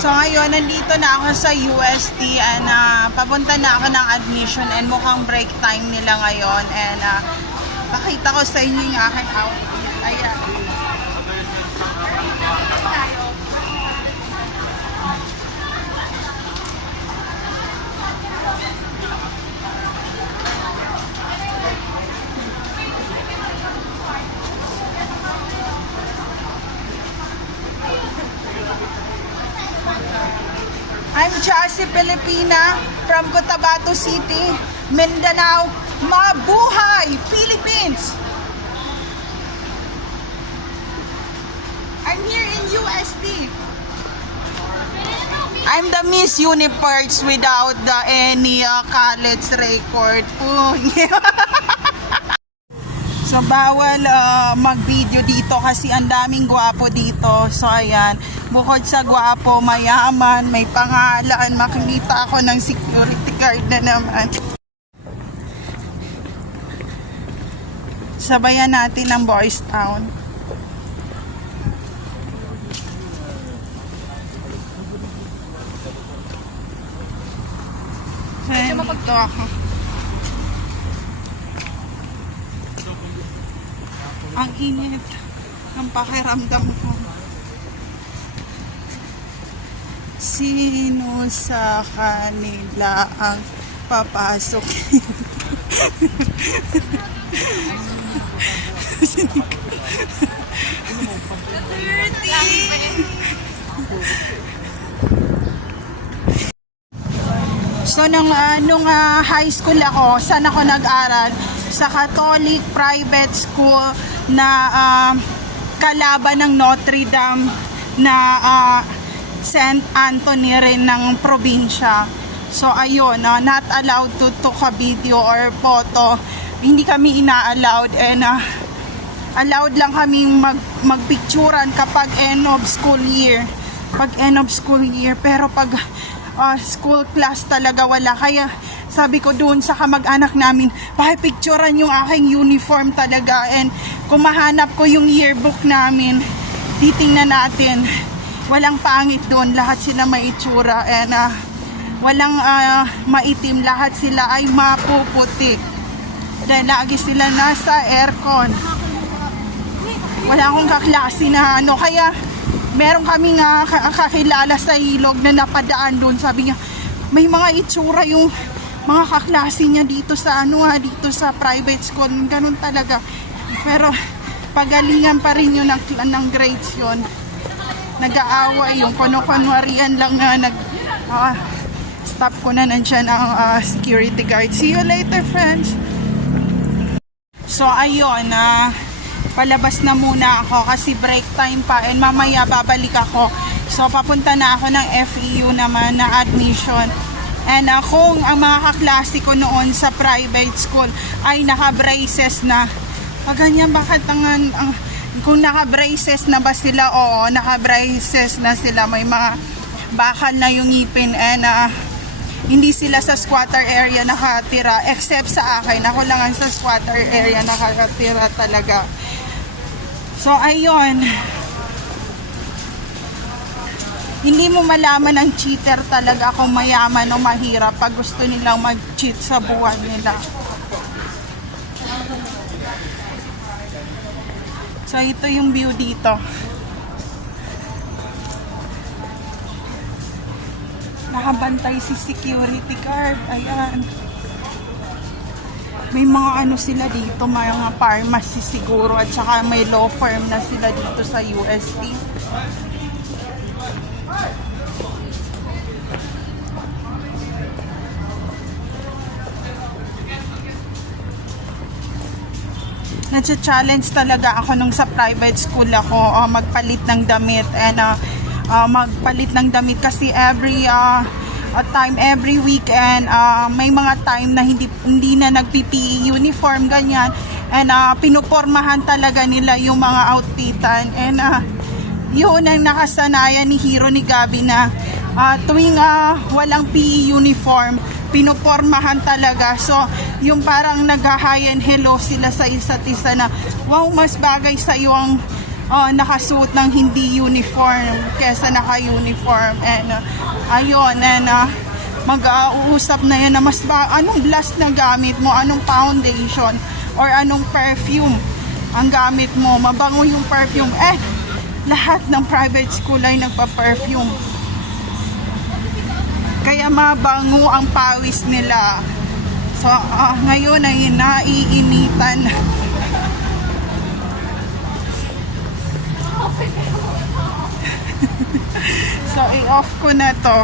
So ngayon, nandito na ako sa UST and papunta na ako ng admission and mukhang break time nila ngayon and pakita ko sa inyo yung aking outfit. Ayan. I'm Jassy Pilipina from Cotabato City, Mindanao. Mabuhay, Philippines! I'm here in UST. I'm the Miss Universe without any college record. So bawal mag-video dito kasi ang daming gwapo dito. So ayan, bukod sa gwapo, mayaman, may pangalan, makikita ako ng security guard na naman. Sabayan natin ang Boys Town. Ayan, dito ako. Ang init ng pakiramdam ko. Sino sa kanila ang papasok? So nung high school ako, saan ako nag-aral? Sa Catholic private school na kalaban ng Notre Dame na St. Anthony rin ng probinsya. So ayun, not allowed to took a video or photo. Hindi kami ina-allowed and allowed lang kaming magpicturan kapag end of school year. Pag end of school year, pero pag school class talaga wala. Kaya sabi ko doon sa kamag-anak namin, pakipicturan yung aking uniform talaga. And kung mahanap ko yung yearbook namin, titingnan natin. Walang pangit doon, lahat sila may itsura. And walang maitim, lahat sila ay mapuputi. Dahil lagi sila nasa aircon. Wala akong kaklase na kaya meron kaming kakilala sa ilog na napadaan doon. Sabi niya, may mga itsura yung mga kaklase niya dito sa dito sa private school. Ganun talaga. Pero pagalingan pa rin yun ng grades yun. Nag-aaway yung kunwarian lang na stop ko na nandiyan ang security guard. See you later, friends. So ayun, palabas na muna ako kasi break time pa and mamaya babalik ako. So papunta na ako ng FEU naman na admission. And kung ang mga kaklase ko noon sa private school ay naka-braces na, ganyan, bakit kung naka-braces na ba sila? Oo, naka-braces na sila. May mga bakal na yung ngipin and hindi sila sa squatter area nakatira except sa akin. Ako lang ang sa squatter area nakatira talaga. So ayun, hindi mo malaman ang cheater talaga kung mayaman o mahirap pag gusto nilang mag-cheat sa buwan nila. So ito yung view dito. Nakabantay si security guard. Ayan. May mga sila dito, mga pharmacy siguro at saka may law firm na sila dito sa UST. Nag-challenge talaga ako nung sa private school ako magpalit ng damit and magpalit ng damit kasi every weekend may mga time na hindi na nag-PPE uniform ganyan and pinupormahan talaga nila yung mga outfitan and yun ang nakasanayan ni Hero ni Gabi na tuwing walang PE uniform pinupormahan talaga. So yung parang nag-hi and hello sila sa isa't isa na wow, mas bagay sa iyo ang nakasuot ng hindi uniform kesa naka-uniform. And ayun, and mag-uusap na yan na mas anong blush na gamit mo, anong foundation or anong perfume ang gamit mo, mabango yung perfume. Lahat ng private school ay nagpa-perfume, kaya mabango ang pawis nila. So ngayon ay naiinitan. So i-off ko na to.